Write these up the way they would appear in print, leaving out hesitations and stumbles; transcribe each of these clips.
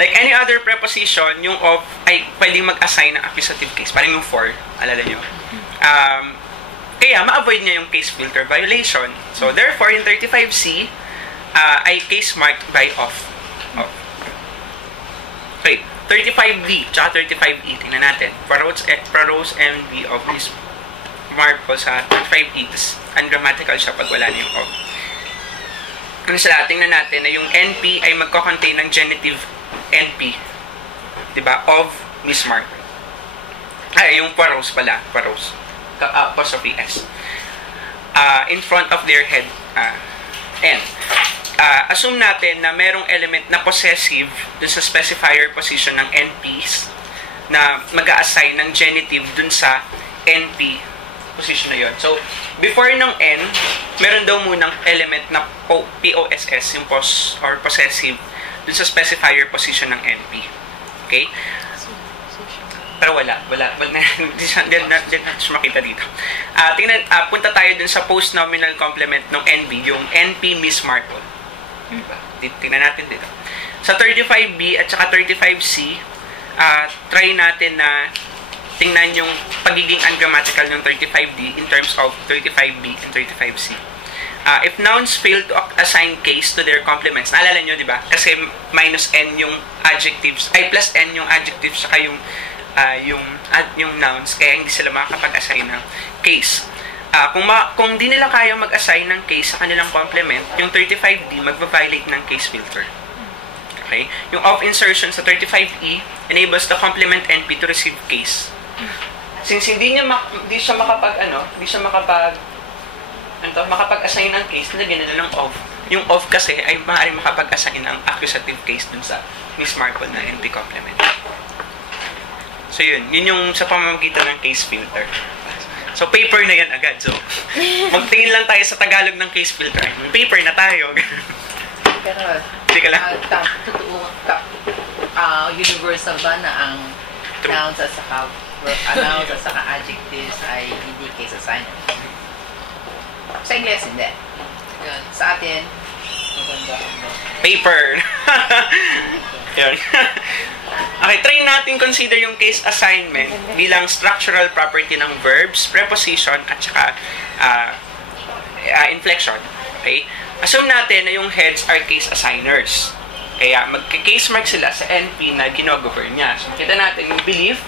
Like any other preposition, yung of ay pwedeng mag-assign ng accusative case. Parang yung for, alala nyo. Kaya ma-avoid niya yung case filter violation. So therefore, yung 35C ay case marked by of. Okay, 35D tsaka 35E. Tingnan natin. Parose MV of is marked po sa 35E. Ungrammatical siya pag wala na yung of. Ano sila? Tingnan natin na yung NP ay magko-contain ng genitive NP. Diba? Of Miss Mark. Ay, yung parose pala. Parose. Apostrophe S. In front of their head. N. Assume natin na merong element na possessive dun sa specifier position ng NPs na mag-a-assign ng genitive dun sa NP position na yun. So, before ng N, meron daw munang element na POSS, yung pos or possessive dun sa specifier position ng NP. Okay? Pero wala. Di natin makita dito. Punta tayo dun sa post-nominal complement ng NB, yung NP Miss Marple. Tingnan natin dito. Sa 35B at saka 35C, try natin na tingnan yung pagiging ungrammatical ng 35D in terms of 35B and 35C. If nouns fail to assign case to their complements, naalala nyo, di ba? Kasi minus N yung adjectives, ay plus N yung adjectives saka yung nouns, kaya hindi sila makakapag-assign ng case. Kung di nila kaya mag-assign ng case sa kanilang complement, yung 35D magva-violate ng case filter. Okay? Yung of insertion sa 35E enables the complement NP to receive case. Since hindi siya makapag-assign ng case, nilagyan nila ng of. Yung of kasi ay maaaring makapag-assign ng accusative case dun sa Miss Marple na NP complement. So yun yung sa pamamagitan ng case filter. So paper na yan agad. So magtingin lang tayo sa Tagalog ng case filter. Paper na tayo. Pero hindi ka lang. Universal ba na ang nouns at saka adjectives ay hindi case assignment? Sa Ingles hindi. Yun. Sa atin paper. Yun. Okay, try natin consider yung case assignment bilang structural property ng verbs, preposition, at saka inflection. Okay? Assume natin na yung heads are case assigners. Kaya magka-case mark sila sa NP na gino-govern niya. So, kita natin yung believe,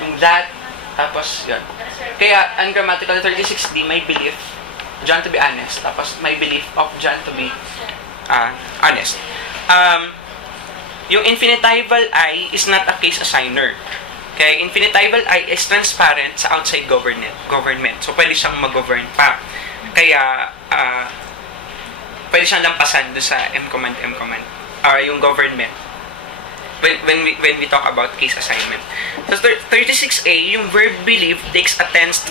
yung that, tapos yun. Kaya, ungrammatical 36D, may belief, John to be honest, tapos may belief of John to be honest. Yung infinitival I is not a case assigner. Kaya infinitival I is transparent sa outside government. So, pwede siyang mag-govern pa. Kaya, pwede siyang lampasan doon sa M-command. Yung government. When we talk about case assignment. So, 36A, yung verb believe takes a tense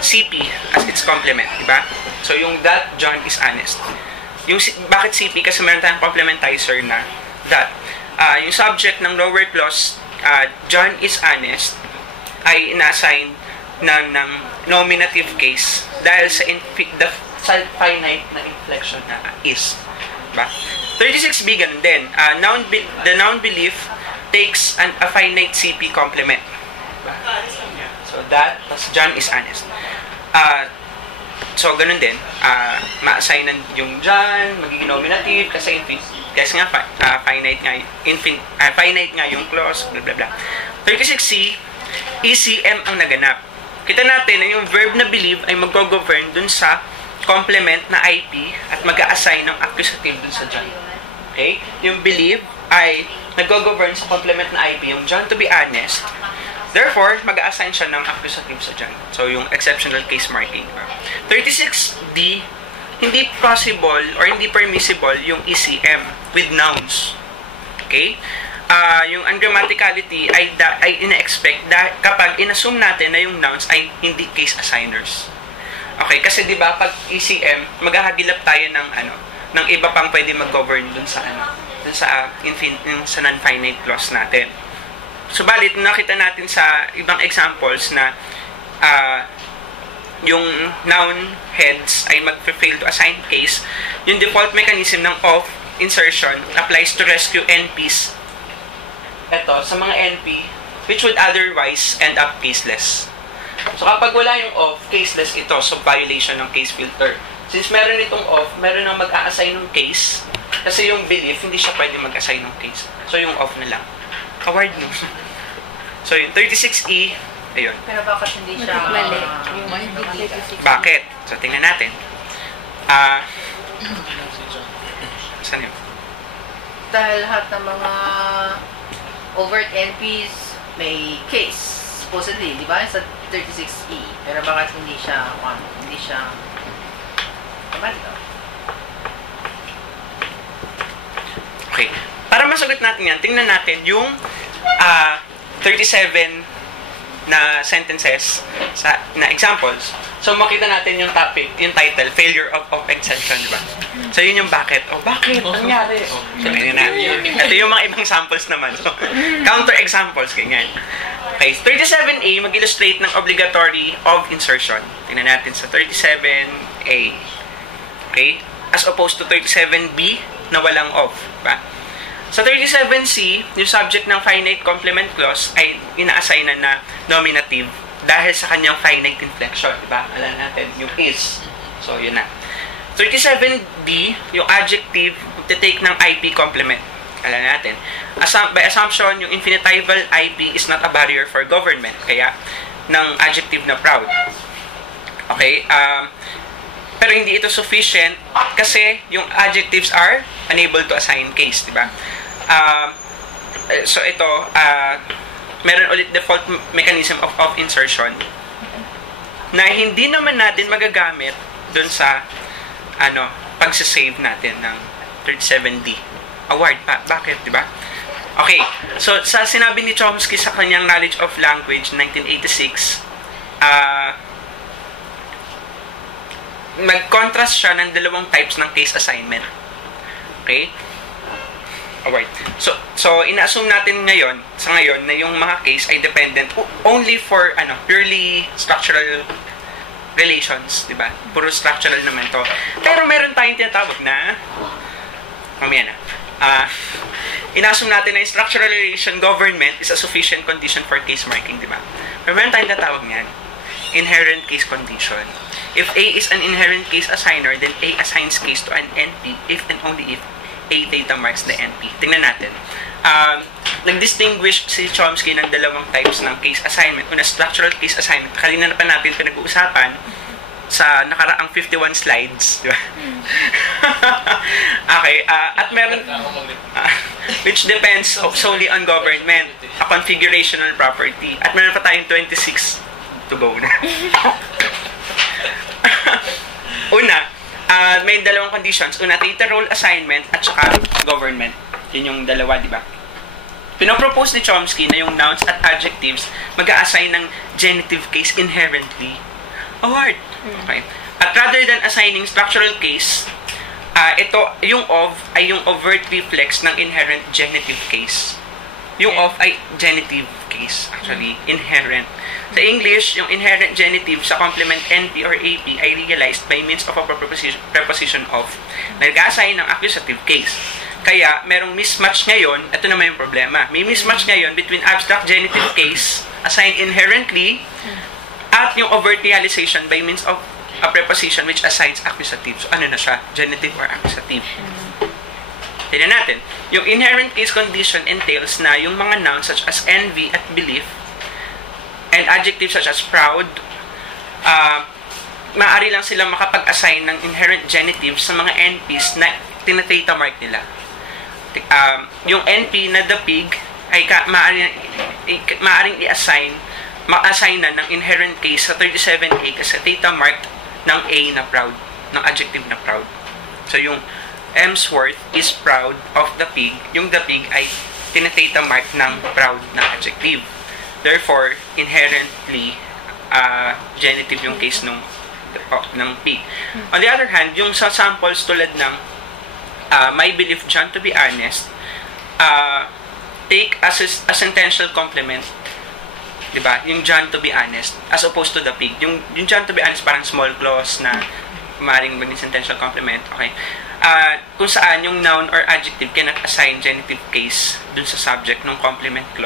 CP as its complement. Diba? So, yung that John is honest. Bakit CP? Kasi meron tayong complementizer na that. Yung subject ng lower clause, John is honest, ay ina-assign ng nominative case dahil sa finite na inflection na is. Diba? 36B, ganun din. The noun belief takes a finite CP complement. Diba? So, that, plus John is honest. So, ganun din. Ma-assignan yung John, magiging nominative, kasi nga, finite nga yung clause, blah, blah, blah. 36C, ECM ang naganap. Kita natin na yung verb na believe ay mag-govern dun sa complement na IP at mag-a-assign ng accusative dun sa John. Okay? Yung believe ay nag-govern sa complement na IP, yung John to be honest. Therefore, mag-a-assign siya ng accusative sa John. So, yung exceptional case marking. 36D, hindi possible or hindi permissible yung ECM with nouns. Okay? Yung ungrammaticality ay ina-expect kapag inassume natin na yung nouns ay hindi case assigners. Okay, kasi 'di ba pag ECM, maghahagilap tayo ng iba pang pwede mag-govern dun sa sa non-finite clause natin. Subalit nakita natin sa ibang examples na yung noun heads ay mag-fail to assign case, yung default mechanism ng of insertion applies to rescue NPs. Ito, sa mga NP, which would otherwise end up caseless. So, kapag wala yung off, caseless ito. So, violation ng case filter. Since meron itong off, meron nang mag-a-assign ng case. Kasi yung belief, hindi siya pwede mag-assign ng case. So, yung off na lang. Award no. So, yung 36E, ayun. Pero bakit hindi siya Bakit? So, tingnan natin. Saan yun? Dahil lahat ng mga overt NPs may case. Supposedly, di ba? Sa 36E. Pero bakit hindi siya okay. Para masagot natin yan, tingnan natin yung 37 na sentences na examples. So, makita natin yung topic, yung title, Failure of Exception, di ba? So, yun yung bakit. Bakit? Nangyari? So, ganyan na. Ito yung mga ibang samples naman. So, counter-examples, ganyan. Okay, 37A, mag-illustrate ng obligatory of insertion. Tingnan natin sa 37A. Okay? As opposed to 37B na walang of. Diba? Sa 37C, yung subject ng finite complement clause ay ina-assignan na nominative dahil sa kanyang finite inflection. Diba? Alam natin, yung is. So, yun na. 37D, yung adjective, take ng IP complement. Alam natin. By assumption, yung infinitival IP is not a barrier for government. Kaya, ng adjective na proud. Okay? Pero hindi ito sufficient kasi yung adjectives are unable to assign case, di ba? So ito, meron ulit default mechanism of insertion na hindi naman natin magagamit dun sa pagsasave natin ng 37D. Award pa. Bakit, di ba? Okay. So, sa sinabi ni Chomsky sa kanyang Knowledge of Language 1986, mag-contrast siya ng dalawang types ng case assignment. Okay? Alright. So ina-assume natin ngayon, sa ngayon, na yung mga case ay dependent only for, purely structural relations, di ba? Puro structural naman to. Pero meron tayong tinatawag na, mamaya na, ina-assume natin na yung structural relation government is a sufficient condition for case marking, di ba? Pero meron tayong tinatawag niyan, inherent case condition. If A is an inherent case assigner, then A assigns case to an NP if and only if A data marks the NP. Tingnan natin. Nag-distinguish si Chomsky ng dalawang types ng case assignment. Una, structural case assignment. Kanina na pa natin pinag-uusapan sa nakaraang 51 slides. Di ba? Okay. At meron, which depends solely on government, a configurational property. At meron pa tayong 26 to go na. Una, may dalawang conditions. Una, data role assignment at saka government. Yun yung dalawa, di ba? Pinopropose ni Chomsky na yung nouns at adjectives mag-a-assign ng genitive case inherently. Award. Okay. At rather than assigning structural case, ito, yung of ay yung overt reflex ng inherent genitive case. Yung of ay genitive case, actually, inherent. Sa English, yung inherent genitive sa complement NP or AP ay realized by means of a preposition of na nag-assign ng accusative case. Kaya, merong mismatch ngayon, ito naman yung problema. May mismatch ngayon between abstract genitive case assigned inherently at yung overt realization by means of a preposition which assigns accusative. So, ano na siya? Genitive or accusative. Tignan natin. Yung inherent case condition entails na yung mga nouns such as envy at belief and adjectives such as proud, maaari lang silang makapag-assign ng inherent genitives sa mga NPs na tinatata mark nila. Yung NP na the pig ay maaaring i-assign, ma-assign na ng inherent case sa 37A kasi theta mark ng A na proud, ng adjective na proud. So yung Emsworth is proud of the pig, yung the pig ay tinatata mark ng proud na adjective. Therefore, inherently, genitive yung case ng pig. On the other hand, yung sa samples tulad ng my belief John to be honest, take as a sentential complement, diba? Yung John to be honest, as opposed to the pig. Yung John to be honest, parang small clause na maaaring maging sentential complement. Okay. kung saan yung noun or adjective cannot assign genitive case dun sa subject ng complement clause.